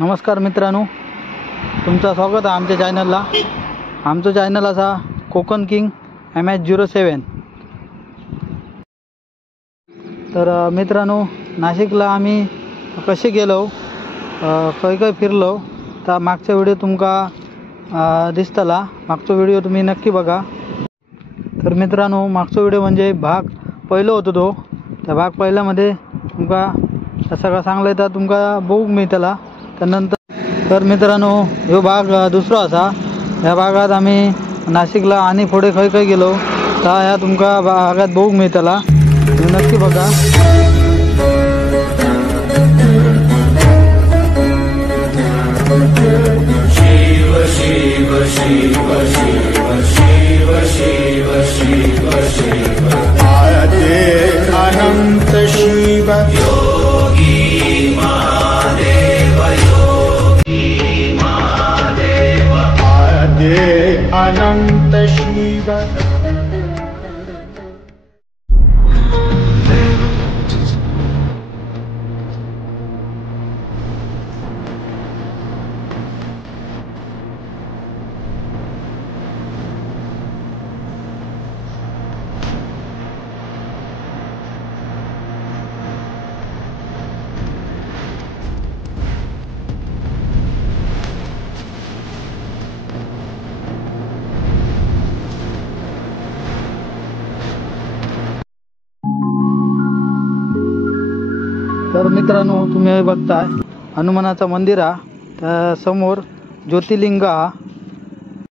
नमस्कार मित्रांनो, तुमचं स्वागत आहे आमच्या चॅनलला। आमचं चॅनल असा कोकण किंग MH07। तर मित्रांनो, नाशिकला आम्ही कसे गेलो, खय खय फिरलो, तर मागचा व्हिडिओ तुमका दिसतला। मागचा व्हिडिओ तुम्ही नक्की बघा। तर मित्रांनो, मागचा व्हिडिओ म्हणजे भाग पहिलं होतो तो। त्या भाग पहिल्यामध्ये तुमका सगळं सांगलं तर तुमका बघूक मिळतला। त्यानंतर तर मित्रांनो, ह्यो भाग दुसरा असा। या भागात आम्ही नाशिकला आणि पुढे खय खय गेलो तर ह्या तुमका भागात बघूक मिळतला, तुम्ही नक्की बघा। शिव शिव शिव शिव शिव शिव शिव शिव आदे अनंत शिव योगी महादेव योगी महादेव आदे अनंत शिव। तर मित्रांनो, तुम्ही बघताय हनुमानाचं मंदिर आहे, त्या समोर ज्योतिर्लिंग आहे।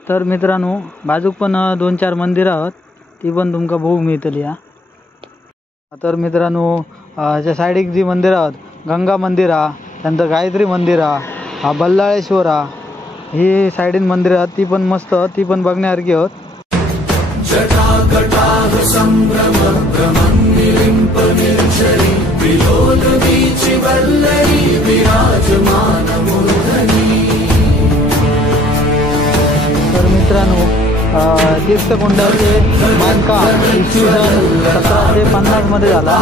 तर मित्रांनो, बाजूक पण 2-4 मंदिर आहेत, ती पण तुमका बघूक मिळतली। तर मित्रांनो, ह्याच्या साईडीक जी मंदिर आहेत, गंगा मंदिर आहे, त्यानंतर गायत्री मंदिर आहे, बल्लाळेश्वर आहे, ही साईडीन मंदिर आहेत, ती पण मस्त, ती पण बघण्यासारखी आहेत। जटाकटाह संभ्रम भ्रमन्निलिम्प निर्झरी विलोल वीचि वल्लरी विराजमान मूर्धनी। तर मित्रांनो, तीर्थकुंडाचे बांधकाम इसवी सन 1750 मध्ये झाला।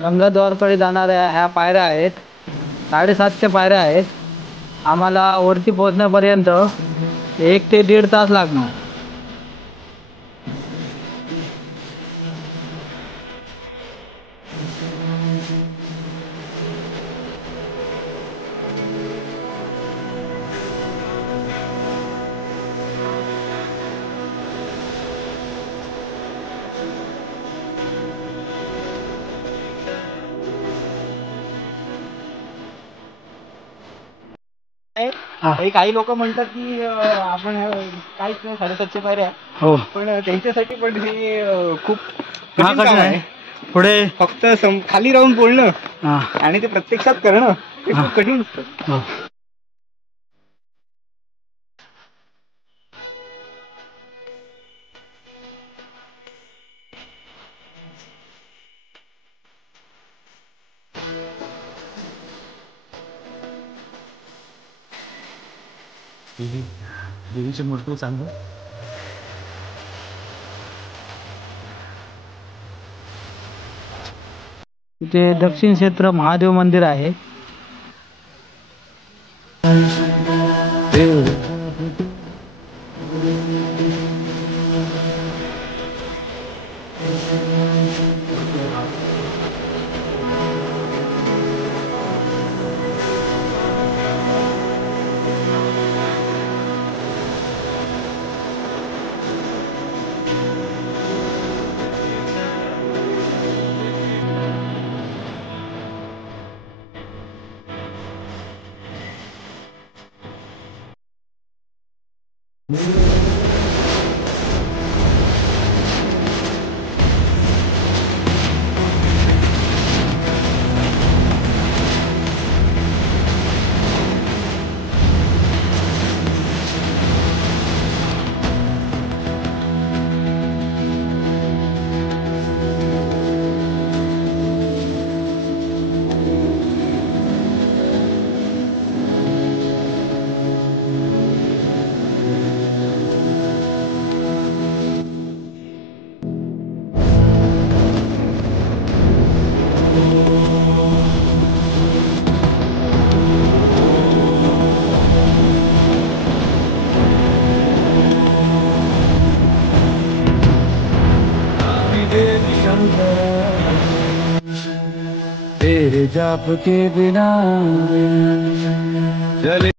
गंगाद्वारकडे जाणाऱ्या ह्या पायऱ्या आहेत. 750 पायऱ्या आहेत. आम्हाला वरती पोहोचण्यापर्यंत 1 ते 1.5 तास लागणार. काही लोक म्हणतात की आपण काहीच नाही 750 पायऱ्या, हो, पण त्यांच्यासाठी पण हे खूप हा कठीण काम कसं आहे पुढे फक्त खाली राहून बोलणं हा आणि ते प्रत्यक्षात करणं हे हा. खूप कठीण असतं. हो. देवीची मूर्ती चांगलं. तिथे दक्षिण क्षेत्र महादेव मंदिर आहे. तेरे जाप के बिना जले.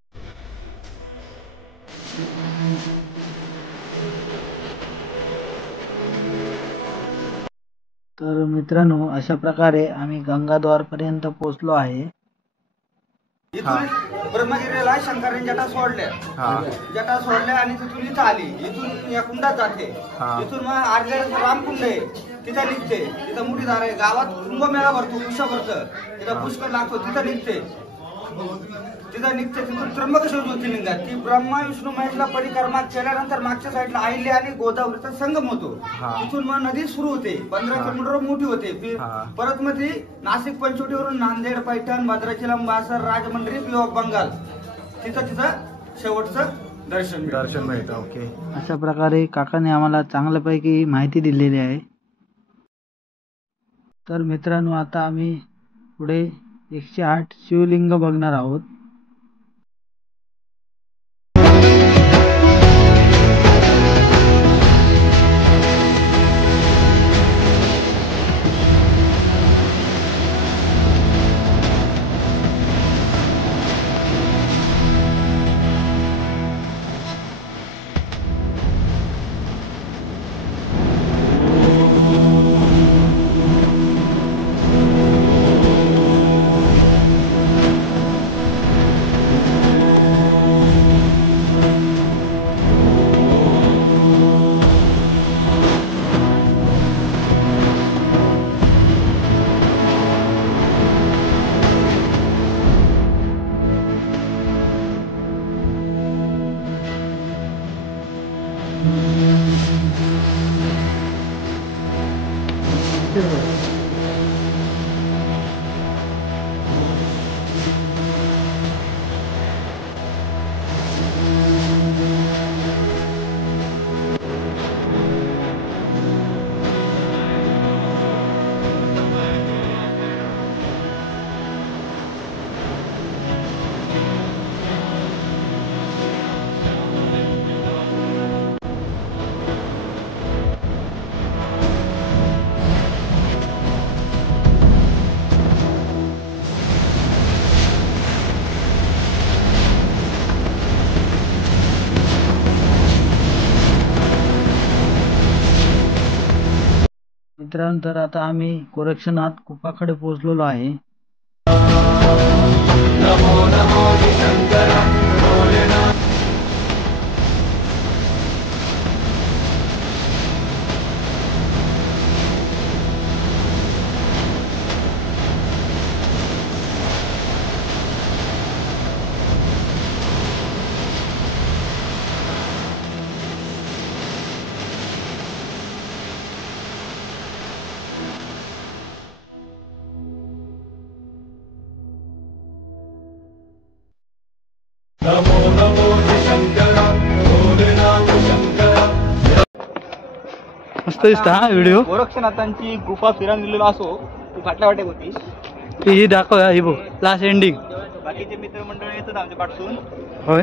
तर मित्रांनो, अशा प्रकारे आम्ही गंगाद्वार पर्यंत पोहोचलो आहे. इथून ब्रह्मगिरीला शंकरांनी जटा सोडल्या आणि तिथून इथं आली. इथून या कुंडात जाते. इथून मग अर्ध्या रामकुंड आहे तिथं निघते. तिथं मोठी दार आहे. गावात कुंभमेळा भरतो, उत्सव भरतं. तिथं पुष्कर लागतो. तिथं निघते. तिथून त्र्यंबकेश्वर ज्योतिर्लिंगात ती ब्रह्मा विष्णू महेशला परिक्रमा केल्यानंतर मागच्या साईडला अहिल्या आणि गोदावरीचा संगम होतो. तिथून मग नदी सुरू होते. 15 किलोमीटर मोठी होते. परत मग ती नाशिक पंचवटीवरून नांदेड, पैठण, भद्राचलम, बासर, राजमंड्री, बी ऑफ बंगाल तिथं शेवटचं दर्शन मिळतं. ओके. अशा प्रकारे काकाने आम्हाला चांगल्यापैकी माहिती दिलेली आहे. तर मित्रांनो, आता आम्ही पुढे 108 शिवलिंग बघणार आहोत. मित्रांनो, तर आता आम्ही गोरक्षनाथ गुफाकडे पोहोचलेलो आहे. मस्त दिसता हा व्हिडिओ. गोरक्षनाथांची गुफा फिरायला गेलेलो असो ती फाटल्या वाटेक होती. ही दाखव, ही बघ लास्ट एंडिंग. बाकीचे मित्रमंडळ येतात आमच्या पाठसून. होय.